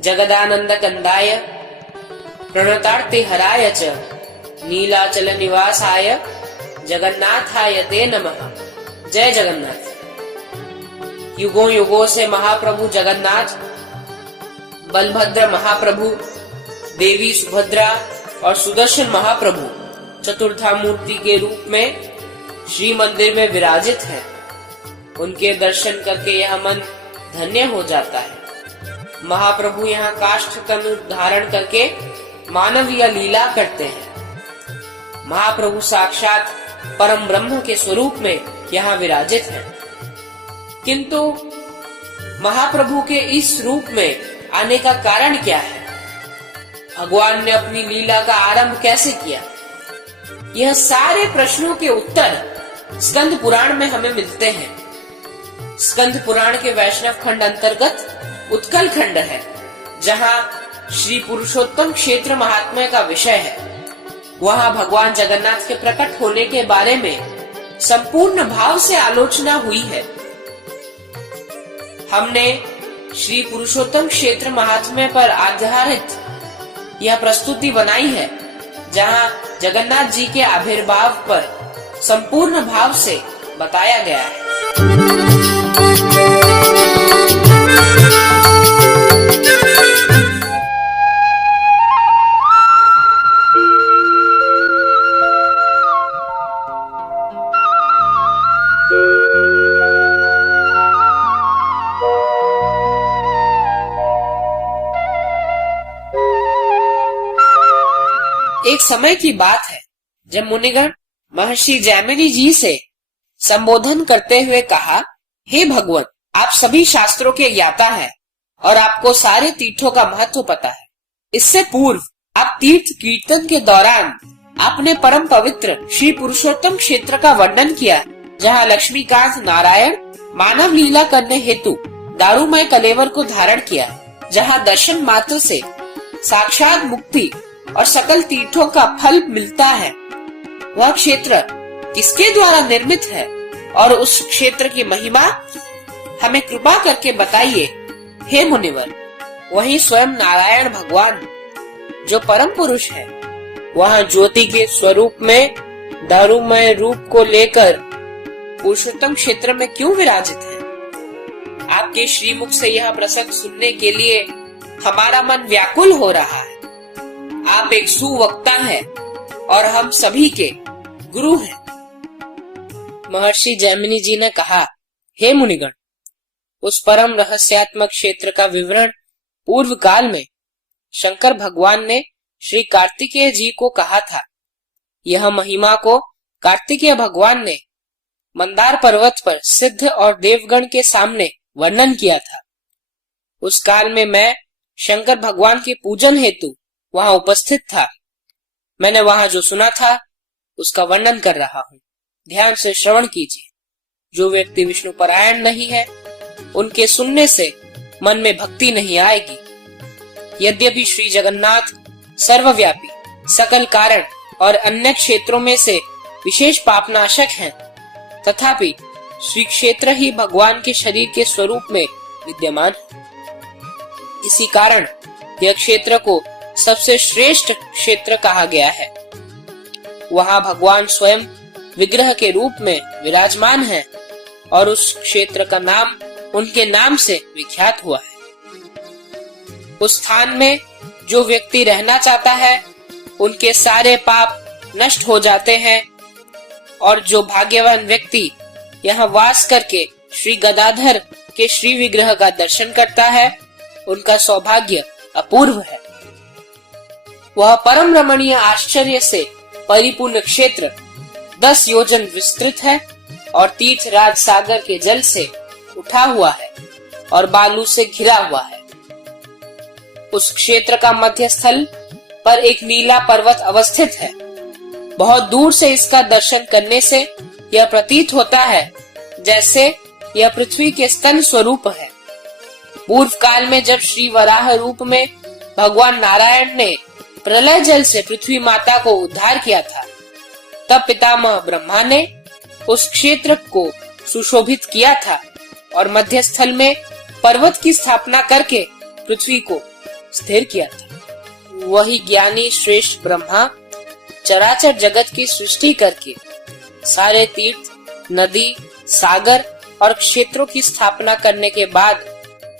जगदानंद कंदाय प्रणतार्ति हराय च नीलाचल निवासाय जगन्नाथाय ते नमः। जय जगन्नाथ। युगों युगों से महाप्रभु जगन्नाथ, बलभद्र महाप्रभु, देवी सुभद्रा और सुदर्शन महाप्रभु चतुर्था मूर्ति के रूप में श्री मंदिर में विराजित है। उनके दर्शन करके यह मन धन्य हो जाता है। महाप्रभु यहाँ काष्ठ तनु धारण करके मानवीय लीला करते हैं। महाप्रभु साक्षात परम ब्रह्म के स्वरूप में यहाँ विराजित हैं। किंतु महाप्रभु के इस रूप में आने का कारण क्या है? भगवान ने अपनी लीला का आरंभ कैसे किया? यह सारे प्रश्नों के उत्तर स्कंद पुराण में हमें मिलते हैं। स्कंद पुराण के वैष्णव खंड अंतर्गत उत्कल खंड है, जहाँ श्री पुरुषोत्तम क्षेत्र महात्म्य का विषय है। वहाँ भगवान जगन्नाथ के प्रकट होने के बारे में संपूर्ण भाव से आलोचना हुई है। हमने श्री पुरुषोत्तम क्षेत्र महात्म्य पर आधारित यह प्रस्तुति बनाई है, जहाँ जगन्नाथ जी के आविर्भाव पर संपूर्ण भाव से बताया गया है। एक समय की बात है जब मुनिगण महर्षि जैमिनी जी से संबोधन करते हुए कहा, हे भगवान, आप सभी शास्त्रों के ज्ञाता हैं और आपको सारे तीर्थों का महत्व पता है। इससे पूर्व आप तीर्थ कीर्तन के दौरान आपने परम पवित्र श्री पुरुषोत्तम क्षेत्र का वर्णन किया, जहाँ लक्ष्मीकांत नारायण मानव लीला करने हेतु दारूमय कलेवर को धारण किया, जहाँ दर्शन मात्र से साक्षात मुक्ति और सकल तीर्थों का फल मिलता है। वह क्षेत्र किसके द्वारा निर्मित है और उस क्षेत्र की महिमा हमें कृपा करके बताइए, हे मुनिवर। वही स्वयं नारायण भगवान जो परम पुरुष है, वहाँ ज्योति के स्वरूप में दारूमय रूप को लेकर पुरुषोत्तम क्षेत्र में क्यों विराजित है? आपके श्रीमुख से यह प्रसंग सुनने के लिए हमारा मन व्याकुल हो रहा है। आप एक सुवक्ता हैं और हम सभी के गुरु हैं। महर्षि जैमिनी जी ने कहा, हे मुनिगण, उस परम रहस्यात्मक क्षेत्र का विवरण पूर्व काल में शंकर भगवान ने श्री कार्तिकेय जी को कहा था। यह महिमा को कार्तिकेय भगवान ने मंदार पर्वत पर सिद्ध और देवगण के सामने वर्णन किया था। उस काल में मैं शंकर भगवान के पूजन हेतु वहां उपस्थित था। मैंने वहां जो सुना था उसका वर्णन कर रहा हूँ। ध्यान से श्रवण कीजिए। जो व्यक्ति विष्णु परायण नहीं है, उनके सुनने से मन में भक्ति नहीं आएगी। यद्यपि श्री जगन्नाथ सर्वव्यापी, सकल कारण और अन्य क्षेत्रों में से विशेष पापनाशक हैं, तथापि श्री क्षेत्र ही भगवान के शरीर के स्वरूप में विद्यमान है। इसी कारण यह क्षेत्र को सबसे श्रेष्ठ क्षेत्र कहा गया है। वहाँ भगवान स्वयं विग्रह के रूप में विराजमान है और उस क्षेत्र का नाम उनके नाम से विख्यात हुआ है। उस स्थान में जो व्यक्ति रहना चाहता है, उनके सारे पाप नष्ट हो जाते हैं और जो भाग्यवान व्यक्ति यहाँ वास करके श्री गदाधर के श्री विग्रह का दर्शन करता है, उनका सौभाग्य अपूर्व है। वह परम रमणीय आश्चर्य से परिपूर्ण क्षेत्र 10 योजन विस्तृत है और तीर्थराज सागर के जल से उठा हुआ है और बालू से घिरा हुआ है। उस क्षेत्र का मध्य स्थल पर एक नीला पर्वत अवस्थित है। बहुत दूर से इसका दर्शन करने से यह प्रतीत होता है जैसे यह पृथ्वी के स्तन स्वरूप है। पूर्व काल में जब श्री वराह रूप में भगवान नारायण ने प्रलय जल से पृथ्वी माता को उद्धार किया था, तब पितामह ब्रह्मा ने उस क्षेत्र को सुशोभित किया था और मध्य स्थल में पर्वत की स्थापना करके पृथ्वी को स्थिर किया था। वही ज्ञानी श्रेष्ठ ब्रह्मा चराचर जगत की सृष्टि करके सारे तीर्थ, नदी, सागर और क्षेत्रों की स्थापना करने के बाद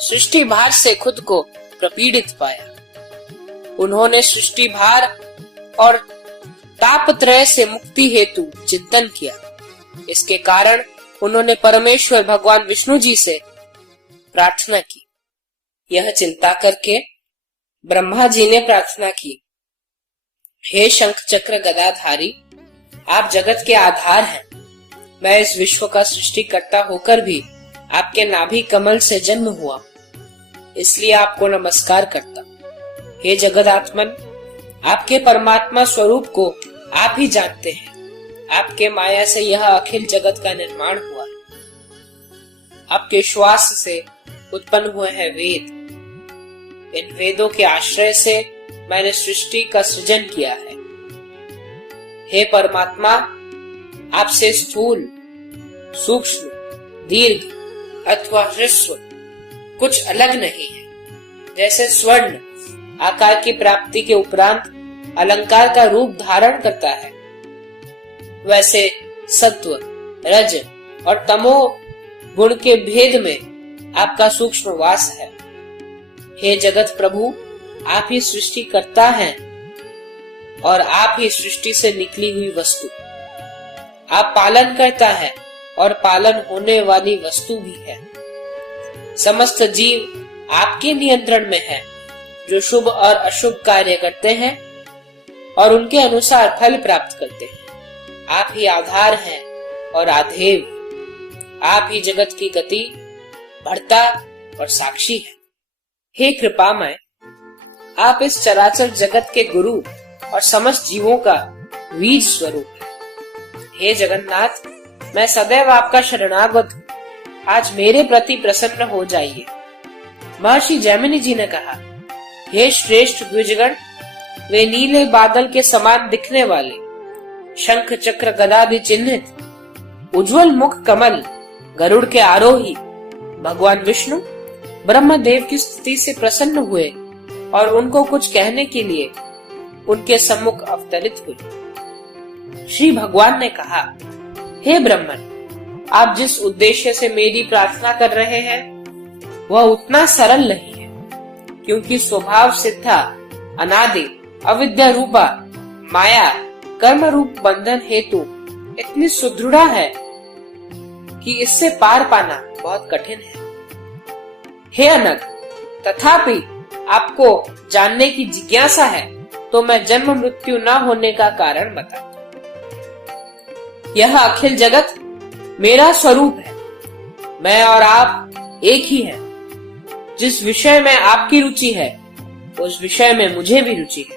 सृष्टि भार से खुद को प्रपीड़ित पाया। उन्होंने सृष्टि भार और तापत्रय से मुक्ति हेतु चिंतन किया। इसके कारण उन्होंने परमेश्वर भगवान विष्णु जी से प्रार्थना की। यह चिंता करके ब्रह्मा जी ने प्रार्थना की, हे शंख चक्र गदाधारी, आप जगत के आधार हैं। मैं इस विश्व का सृष्टिकर्ता होकर भी आपके नाभि कमल से जन्म हुआ, इसलिए आपको नमस्कार करता। हे जगदात्मन, आपके परमात्मा स्वरूप को आप ही जानते हैं। आपके माया से यह अखिल जगत का निर्माण हुआ है। आपके श्वास से उत्पन्न हुए हैं वेद। इन वेदों के आश्रय से मैंने सृष्टि का सृजन किया है। हे परमात्मा, आपसे स्थूल, सूक्ष्म, दीर्घ अथवा ह्रस्व कुछ अलग नहीं है। जैसे स्वर्ण आकार की प्राप्ति के उपरांत अलंकार का रूप धारण करता है, वैसे सत्व, रज और तमो गुण के भेद में आपका सूक्ष्म वास है। हे जगत प्रभु, आप ही सृष्टि करता है और आप ही सृष्टि से निकली हुई वस्तु। आप पालन करता है और पालन होने वाली वस्तु भी है। समस्त जीव आपके नियंत्रण में है, जो शुभ और अशुभ कार्य करते हैं और उनके अनुसार फल प्राप्त करते हैं। आप ही आधार हैं और आधेय। आप ही जगत की गति, बढ़ता और साक्षी है। हे कृपामय, आप इस चराचर जगत के गुरु और समस्त जीवों का बीज स्वरूप है। हे जगन्नाथ, मैं सदैव आपका शरणागत हूँ। आज मेरे प्रति प्रसन्न हो जाइए। महर्षि जैमिनी जी ने कहा, हे श्रेष्ठ द्विजगण, वे नीले बादल के समान दिखने वाले शंख चक्र गदादि चिन्हित उज्जवल मुख कमल गरुड़ के आरोही भगवान विष्णु ब्रह्मदेव की स्तुति से प्रसन्न हुए और उनको कुछ कहने के लिए उनके सम्मुख अवतरित हुए। श्री भगवान ने कहा, हे ब्रह्मन, आप जिस उद्देश्य से मेरी प्रार्थना कर रहे हैं वह उतना सरल नहीं है, क्योंकि स्वभाव सिद्धा अनादि अविद्या रूपा माया कर्म रूप बंधन हेतु इतनी सुदृढ़ है कि इससे पार पाना बहुत कठिन है। हे अनग, तथापि आपको जानने की जिज्ञासा है तो मैं जन्म मृत्यु न होने का कारण बताता। यह अखिल जगत मेरा स्वरूप है। मैं और आप एक ही हैं। जिस विषय में आपकी रुचि है उस विषय में मुझे भी रुचि है।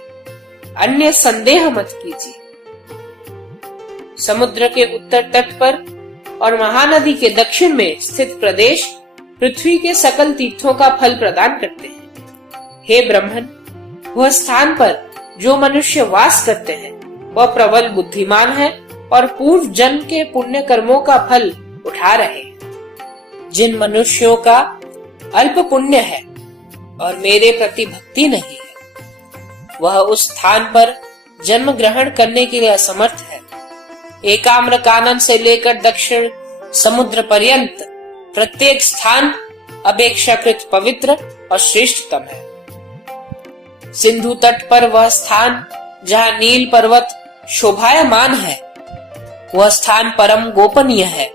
अन्य संदेह मत कीजिए। समुद्र के उत्तर तट पर और महानदी के दक्षिण में स्थित प्रदेश पृथ्वी के सकल तीर्थों का फल प्रदान करते हैं। हे ब्रह्मन, वह स्थान पर जो मनुष्य वास करते हैं वह प्रबल बुद्धिमान है और पूर्व जन्म के पुण्य कर्मों का फल उठा रहे हैं। जिन मनुष्यों का अल्प पुण्य है और मेरे प्रति भक्ति नहीं है, वह उस स्थान पर जन्म ग्रहण करने के लिए असमर्थ है। एकाम्र कानन से लेकर दक्षिण समुद्र पर्यंत प्रत्येक स्थान अपेक्षाकृत पवित्र और श्रेष्ठतम है। सिंधु तट पर वह स्थान जहाँ नील पर्वत शोभायमान है, वह स्थान परम गोपनीय है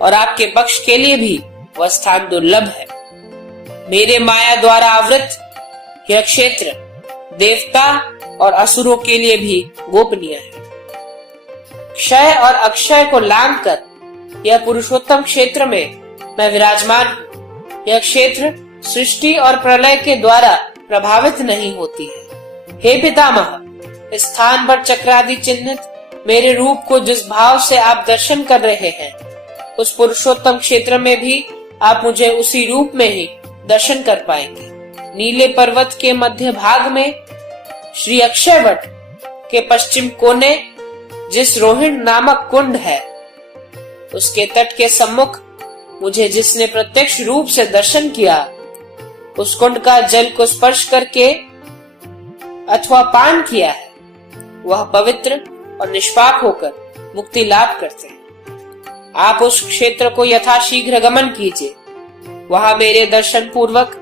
और आपके पक्ष के लिए भी वह स्थान दुर्लभ है। मेरे माया द्वारा आवृत यह क्षेत्र देवता और असुरों के लिए भी गोपनीय है। क्षय और अक्षय को लांघ कर यह पुरुषोत्तम क्षेत्र में मैं विराजमान हूँ। यह क्षेत्र सृष्टि और प्रलय के द्वारा प्रभावित नहीं होती है। हे पितामह, इस स्थान पर चक्रादि चिन्हित मेरे रूप को जिस भाव से आप दर्शन कर रहे हैं, उस पुरुषोत्तम क्षेत्र में भी आप मुझे उसी रूप में ही दर्शन कर पाएंगे। नीले पर्वत के मध्य भाग में श्री अक्षयवट के पश्चिम कोने जिस रोहिण नामक कुंड है, उसके तट के सम्मुख मुझे जिसने प्रत्यक्ष रूप से दर्शन किया, उस कुंड का जल को स्पर्श करके अथवा पान किया है, वह पवित्र और निष्पाप होकर मुक्ति लाभ करते हैं। आप उस क्षेत्र को यथाशीघ्र गमन कीजिए। वहां मेरे दर्शन पूर्वक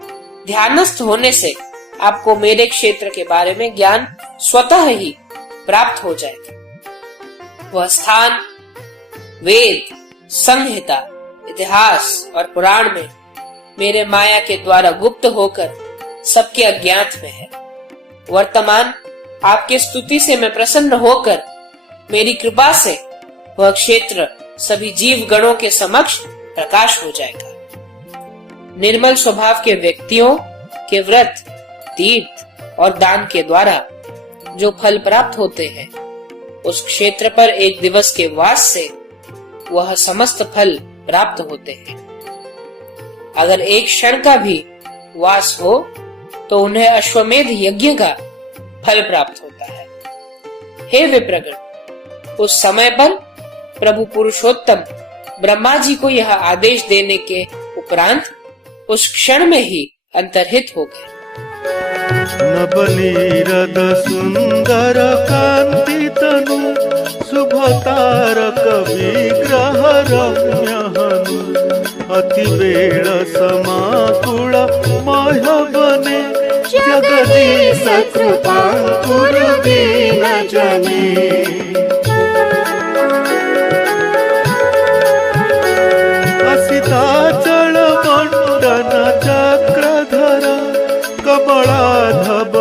ध्यानस्थ होने से आपको मेरे क्षेत्र के बारे में ज्ञान स्वतः ही प्राप्त हो जाएगा। वह स्थान वेद, संहिता, इतिहास और पुराण में मेरे माया के द्वारा गुप्त होकर सबके अज्ञात में है। वर्तमान आपके स्तुति से मैं प्रसन्न होकर मेरी कृपा से वह क्षेत्र सभी जीव गणों के समक्ष प्रकाश हो जाएगा। निर्मल स्वभाव के व्यक्तियों के व्रत, तीर्थ और दान के द्वारा जो फल प्राप्त होते हैं, उस क्षेत्र पर एक दिवस के वास से वह समस्त फल प्राप्त होते हैं। अगर एक क्षण का भी वास हो तो उन्हें अश्वमेध यज्ञ का फल प्राप्त होता है। हे विप्रगण, उस समय पर प्रभु पुरुषोत्तम ब्रह्मा जी को यह आदेश देने के उपरांत उस क्षण में ही अंतर्हित हो गए। नवनीरद सुंदर कांति तनु, शुभ तारक विग्रह रम्य हनु, अति वेळ समाकुल मह बने, जगदीश कृपांकुर दीन जने। असिताचल मंडन चक्रधर, कमलाधब